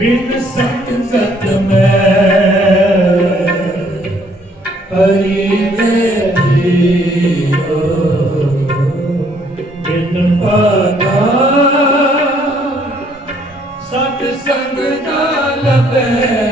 In the second of the man. Rabbe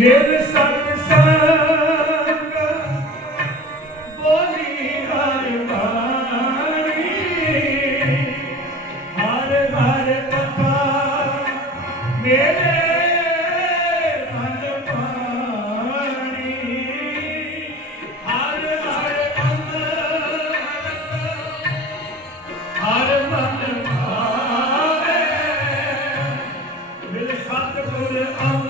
ਮੇਰੇ ਸੰਗ ਸੰਗ ਬੋਲੀ ਹਾਇ ਬਾਣੀ ਹਰ ਹਰ ਕਥਾ ਮੇਰੇ ਸਤਿਗੁਰ ਅੰਗ